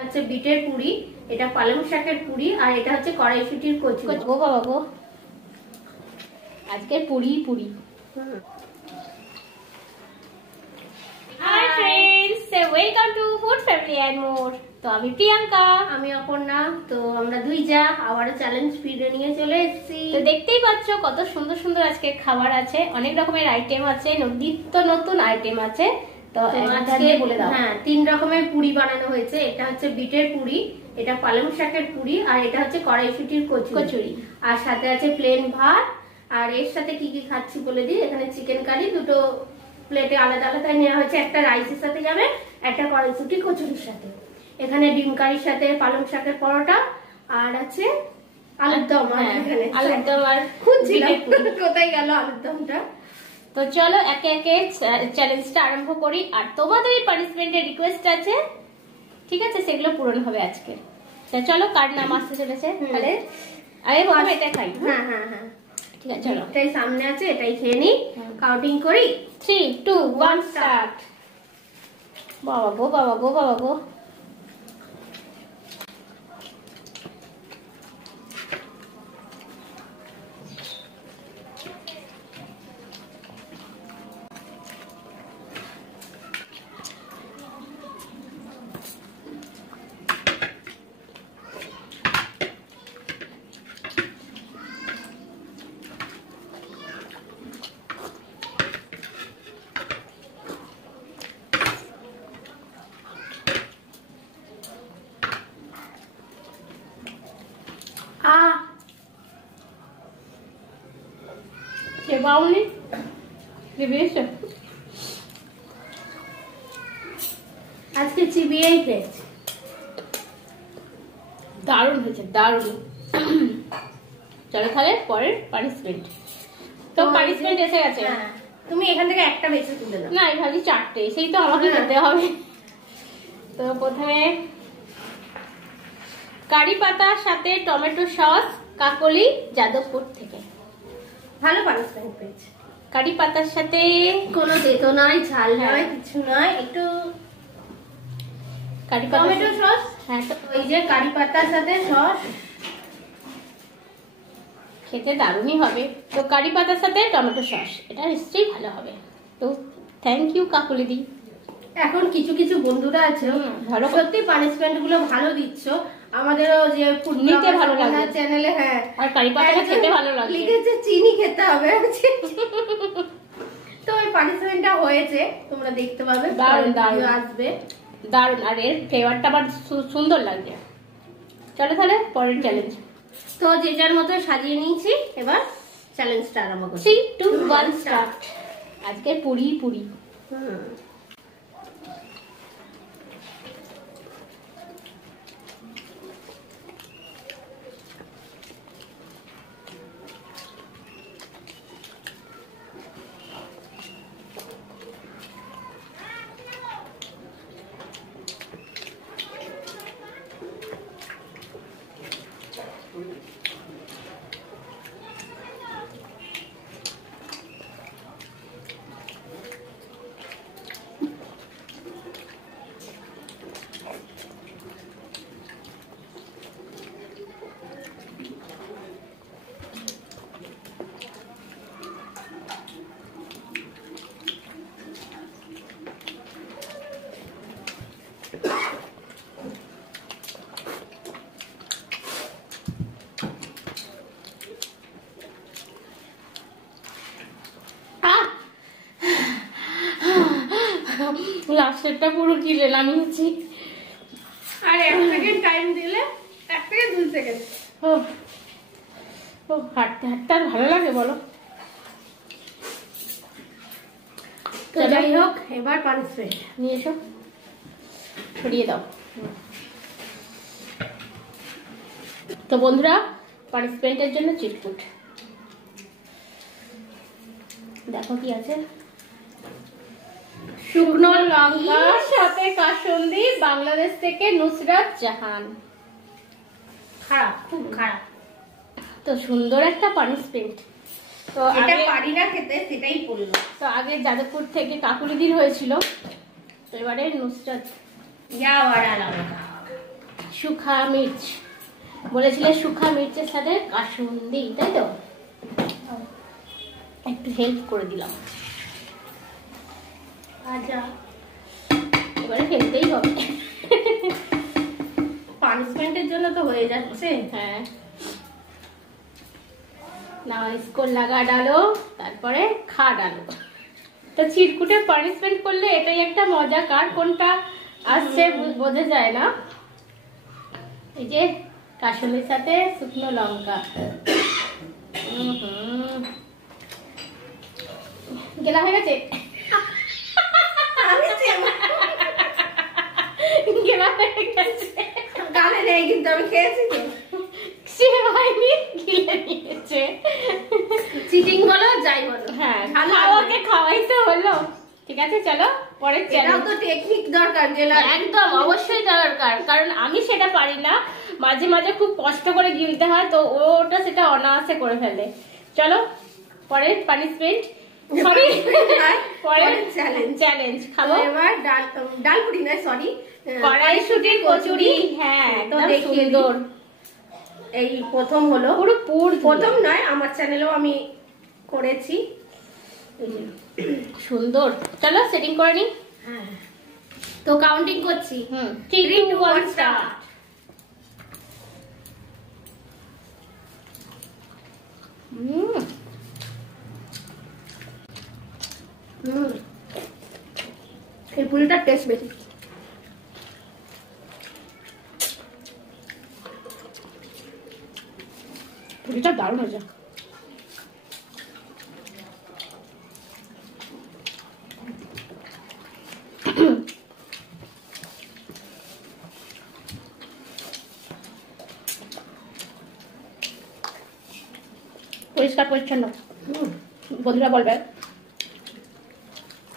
হচ্ছে বিটের পুরি, এটা পালং শাকের পুরি, আর এটা হচ্ছে কড়াইশুটির কচু। গো বাবা গো, আজকে puri puri. Hi friends, welcome to food family and more. তো আমি প্রিয়াঙ্কা, আমি অপর্ণা। তো আমরা দুই যা আবারও চ্যালেঞ্জ ভিডিও নিয়ে চলে এসেছি। তো দেখতেই পাচ্ছ কত সুন্দর সুন্দর আজকে খাবার আছে, অনেক রকমের আইটেম আছে, নিত্য নতুন আইটেম আছে। তো আজকে বলে দাও। হ্যাঁ, 3 রকমের পুরি বানানো হয়েছে। এটা হচ্ছে বিটের পুরি, এটা পালং শাকের পুরি, আর এটা হচ্ছে কড়াইশুটির কচুরি। আর সাথে আছে প্লেন ভাত। আর এর সাথে কি কি খাচ্ছি বলে দিই। এখানে চিকেন কারি দুটো প্লেটে আলাদা আলাদা নেওয়া হয়েছে, একটা রাইসের সাথে যাবে, একটা কড়াইশুটি কচুরির সাথে। এখানে ডিম কারির সাথে পালং শাকের পরোটা, আর আছে আলুর দম। আলুর দম আর খুঁজছিলাম কোথায় গেল আলুর দমটা। তো চলো একে একে চ্যালেঞ্জটা আরম্ভ করি। আর তোমাদের পার্টিসিপেন্টের রিকোয়েস্ট আছে, ঠিক আছে, সেগুলো পূরণ হবে আজকে। তো চলো, কার নাম আসতে চলেছে তাহলে আরে প্রথমে এটা খাই। হ্যাঁ হ্যাঁ হ্যাঁ, ঠিক আছে চলো। এটাই সামনে আছে, এটাই খেয়ে নিই। কাউন্টিং করি, 3 2 1 স্টার্ট। বাবা গো বাবা গো বাবা গো। বাউনি আজকে চিবিয়েই খেয়েছি, দারুণ হয়েছে, দারুণ। চলো তাহলে পরের পার্টিসিপেন্ট। তো পার্টিসিপেন্ট এসে গেছে। তুমি এখান থেকে একটা বেছে তুলে দাও। না, আমি ভাবছি 4টে, সেই তো আমাকে খেতে হবে। তো প্রথমে কারি পাতার সাথে টমেটো সস, কাকলি, যাদবপুর থেকে। ভালো পার্টিসিপেন্ট পেয়েছে। কারি পাতার সাথে কোনো তেতো নাই, ঝাল নয়, কিছু নয়, একটু কারি পাতা, টমেটো সস। হ্যাঁ, তো ওই যে কারি পাতার সাথে সস, খেতে দারুণই হবে। তো কারি পাতার সাথে টমেটো সস, এটা নিশ্চয়ই ভালো হবে। তো থ্যাংক ইউ কাকুলি দি। এখন কিছু কিছু বন্ধুরা আছে ভালো, সত্যি পানিশমেন্ট গুলো ভালো দিচ্ছ। আমাদেরও যে নিতে ভালো লাগে চ্যানেলে, হ্যাঁ, আর কারি পাতাটা খেতে ভালো লাগে, লিখেছে চিনি খেতে হবে। তো ওই পানিশমেন্টটা হয়েছে, তোমরা দেখতে পাবে, দারুণ দারুণ আসবে, দারুণ। আর এর ফ্লেভারটা আবার সুন্দর লাগছে। চলো তাহলে পরের চ্যালেঞ্জ। তো যে যার মতো সাজিয়ে নিয়েছি, এবার চ্যালেঞ্জটা আরম্ভ করছি। 3 2 1 স্টার্ট। আজকে পুরি পুরি। লাস্টেরটা পুরো গিলে নামিয়েছি। আর 1 সেকেন্ড টাইম দিলে, 1 থেকে 2 সেকেন্ড। ও ও, হাঁটতে হাঁটতে আর ভালো লাগে বলো। তো যাই হোক, এবার পানিশমেন্ট নিয়ে এসো, ছড়িয়ে দাও। তো বন্ধুরা, পার্টিসিপেন্টের জন্য চিটকুট দেখো কি আছে। শুকনো লঙ্কা সাথে কাসুন্দি, বাংলাদেশ থেকে নুসরাত জাহান। খারাপ, খুব খারাপ। তো সুন্দর একটা পানিশমেন্ট। তো এটা পারি না খেতে, সেটাই পড়লো। তো আগে যাদবপুর থেকে কাকুলিদির হয়েছিল, তো এবারে নুসরাত। যাও আর আলাদা। শুখা মির্চ বলেছিলে, শুখা মির্চের সাথে কাসুন্দি, তাই তো? একটু হেল্প করে দিলাম। আচ্ছা, এবারে ফেলতেই হবে, পানিশমেন্টের জন্য তো হয়ে যাচ্ছে। হ্যাঁ না, इसको লাগা ডালো, তারপরে খা ডালো। তো চিরকুটে পানিশমেন্ট করলে এটাই একটা মজা, কার কোনটা আসছে বোঝা যায় না। এই যে কাসুন্দির সাথে শুকনো লঙ্কা, গেলা হয়ে গেছে, গেলা হয়ে গেছে, গালে নেই কিন্তু আমি খেয়েছি তো। সে হয়নি, গিলে নিয়েছে। চিটিং বলো যাই বলো, হ্যাঁ খাওয়াকে খাওয়াইতে হলো। ঠিক আছে চলো পরের এটাও চ্যালেঞ্জ। তো টেকনিক দরকার গেলা, একদম অবশ্যই দরকার, কারণ আমি সেটা পারি না, মাঝে মাঝে খুব কষ্ট করে গিলতে হয়, তো ওটা সেটা অনায়াসে করে ফেলে। চলো পরের পানিশমেন্ট, সরি পরের চ্যালেঞ্জ খাবো। এবার ডাল পুরি নয়, সরি, কড়াইশুটির কচুরি। হ্যাঁ তো একদম দেখিয়ে দিই। সুন্দর, এই প্রথম হলো, পুরো পুর প্রথম নয়, আমার চ্যানেলেও আমি করেছি। সুন্দর। চলো সেটিং করে নি। হ্যাঁ, তো কাউন্টিং করছি। 3, 2, 1 স্টার্ট। এই পুরিটার টেস্ট বেশি। পুরিটা দারুণ হয়েছে। পরিষ্কার পরিচ্ছন্ন, বন্ধুরা বলবে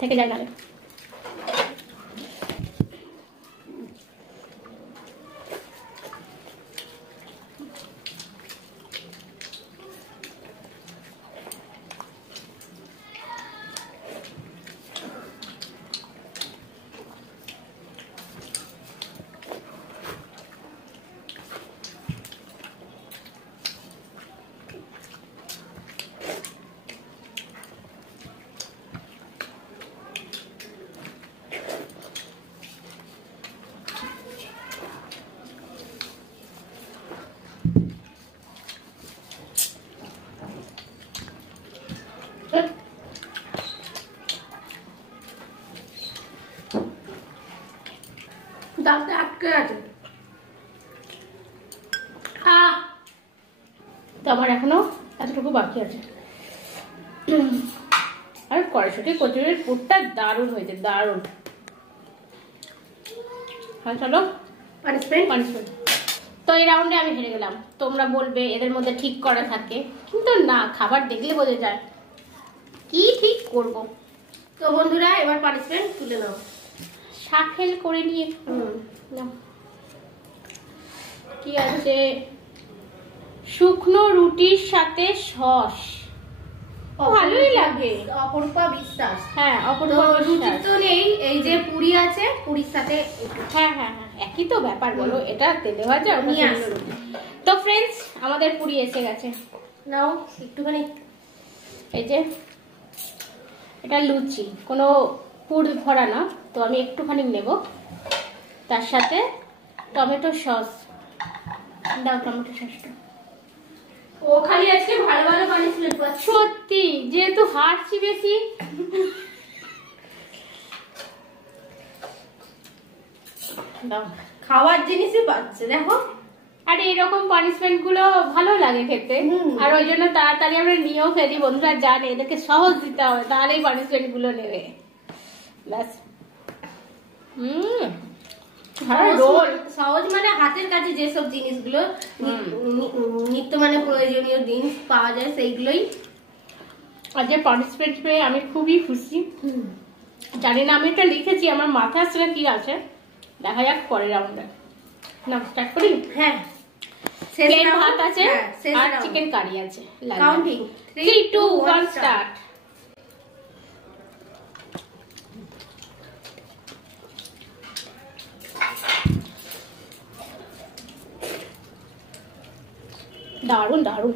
থেকে যায় না। দাঁতে আটকে আছে। তো আমার এখনো এতটুকু বাকি আছে। আর কড়াইশুঁটি কচুরির পুরটা দারুণ হয়েছে, দারুণ। হ্যাঁ চলো পানিশমেন্ট। তো এই রাউন্ডে আমি হেরে গেলাম। তোমরা বলবে এদের মধ্যে ঠিক করে থাকে, কিন্তু না, খাবার দেখলে বোঝা যায় কি ঠিক করব। তো বন্ধুরা এবার পানিশমেন্ট তুলে নাও। শাকেল করে নিয়ে নাও। কি আছে? শুকনো রুটির সাথে সস, ভালোই লাগে। অপরূপা বিশ্বাস। হ্যাঁ তো রুটি তো নেই, এই যে পুরি আছে, পুরির সাথে হ্যাঁ হ্যাঁ হ্যাঁ একই তো ব্যাপার, বলো এটা তেলে ভাজা নিয়ে আসো। তো ফ্রেন্ডস আমাদের পুরি এসে গেছে, নাও একটুখানি। এই যে এটা লুচি, কোনো পুর ভরা না, তো আমি একটুখানি নেব। তার সাথে টমেটো সস দাও, টমেটো সসটা। ও খালি আজকে ভালো ভালো পানিশমেন্ট পাচ্ছে। সত্যি, যেহেতু হারছি বেশি। দাও, খাওয়ার জিনিসই পাচ্ছে দেখো। আর এরকম পানিশমেন্ট গুলো ভালো লাগে খেতে, আর ওই জন্য তাড়াতাড়ি আমরা নিয়েও ফেলি। বন্ধুরা জানে এদেরকে সহজ দিতে হবে, তাহলেই পানিশমেন্ট গুলো নেবে। ব্যাস। সহজ মানে হাতের কাছে যেসব জিনিসগুলো নিত্য মানে প্রয়োজনীয় জিনিস পাওয়া যায় সেইগুলোই। আর যে পানিশমেন্ট পেয়ে আমি খুবই খুশি। জানি না, আমি এটা লিখেছি, আমার মাথায় আসলে কি আছে, দেখা যাক পরের রাউন্ডে। না স্টার্ট করি। হ্যাঁ, প্লেন ভাত আছে আর চিকেন কারি আছে। Counting 3, 2, 1 start. দারুণ দারুণ।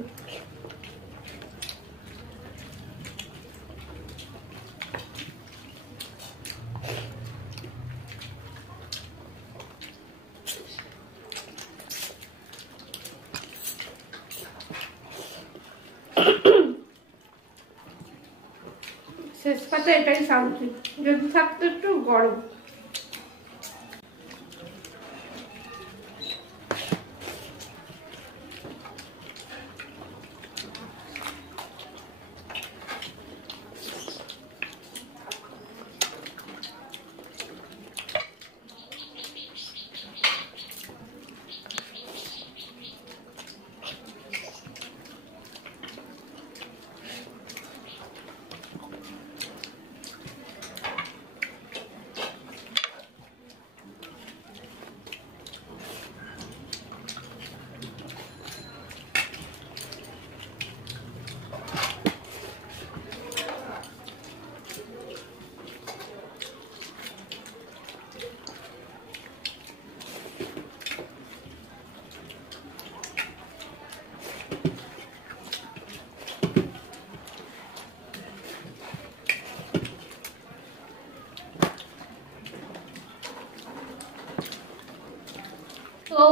শেষ পাতে এটাই শান্তি, যদি থাকতো একটু গরম। তো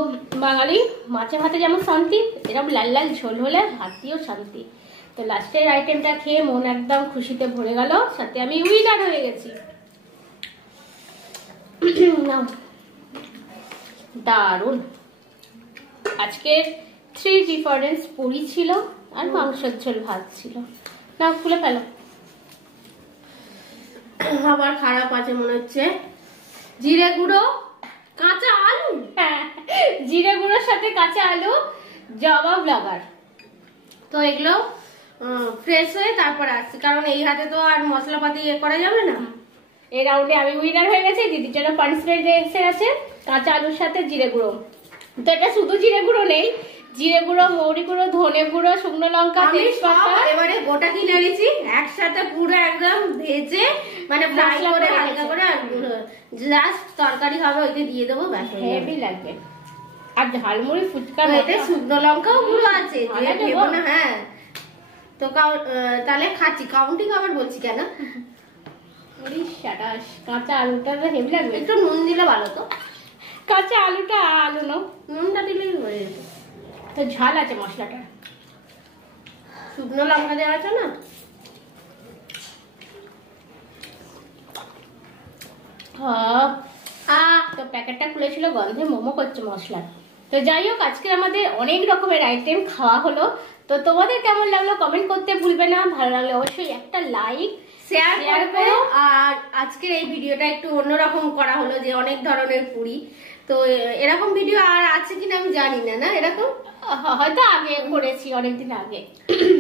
বাঙালি মাছে ভাতে যেমন শান্তি, এরকম লাল লাল ঝোল হলে ভাত দিয়েও শান্তি। তো লাস্টের আইটেমটা খেয়ে মন একদম খুশিতে ভরে গেল, সাথে আমি উইনার হয়ে গেছি। দারুণ। আজকে 3 ডিফারেন্স পুরি ছিল আর মাংসের ঝোল ভাত ছিল। না খুলে ফেলো। আবার খারাপ আছে মনে হচ্ছে। জিরে গুঁড়ো, কাঁচা আলু, জিরে গুঁড়োর সাথে কাঁচা আলু, জবাব লাগার। তো এগুলো ফ্রেশ হয়ে তারপর আসছি, কারণ এই হাতে তো আর মশলাপাতি ইয়ে করা যাবে না। এই রাউন্ডে আমি উইনার হয়ে গেছি। দিদির জন্য পানিশমেন্ট এসে আছে কাঁচা আলুর সাথে জিরে গুঁড়ো। তো এটা শুধু জিরে গুঁড়ো নেই, জিরে গুঁড়ো, মৌরি গুঁড়ো, ধনে গুঁড়ো, শুকনো লঙ্কা, তেজপাতা, এবারে গোটা কিনে এনেছি একসাথে পুরো একদম ভেজে মানে ফ্রাই করে হালকা করে, আর জাস্ট তরকারি হবে ওইতে দিয়ে দেবো, ব্যাস হেভি লাগবে। আর ঝালমুড়ি ফুচকা, এতে শুকনো লঙ্কাও গুঁড়ো আছে, দেবো না? হ্যাঁ, তো তাহলে খাচ্ছি। কাউন্টিং আবার বলছি কেন? কাঁচা আলুটা হেভি লাগবে। একটু নুন দিলে ভালো তো। কাঁচা আলুটা আলু নাও, নুনটা দিলেই হয়ে যেত। তো ঝাল আছে মশলাটা, শুকনো লঙ্কা দেওয়া আছে না। তো প্যাকেটটা খুলেছিল, গন্ধে মোমো করছে মশলা। তো যাই হোক, আজকে আমাদের অনেক রকমের আইটেম খাওয়া হলো। তো তোমাদের কেমন লাগলো কমেন্ট করতে ভুলবে না। ভালো লাগলে অবশ্যই একটা লাইক শেয়ার করো। আর আজকের এই ভিডিওটা একটু অন্যরকম করা হলো, যে অনেক ধরনের পুরি। তো এরকম ভিডিও আর আছে কিনা আমি জানি না, না এরকম হয়তো আগে করেছি অনেকদিন আগে।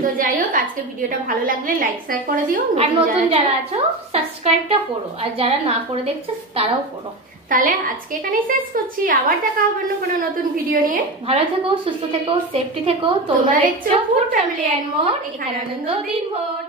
তো যাই হোক, আজকের ভিডিওটা ভালো লাগলে লাইক শেয়ার করে দিও, আর নতুন যারা আছো সাবস্ক্রাইবটা করো, আর যারা না করে দেখছো তারাও করো। তাহলে আজকে এখানেই শেষ করছি, আবার দেখা হবে অন্য কোনো নতুন ভিডিও নিয়ে। ভালো থেকো, সুস্থ থেকো, সেফটি থেকো। তোমরা দেখছো ফুড ফ্যামিলি এন্ড মোর, এখানে আনন্দ দিনভর।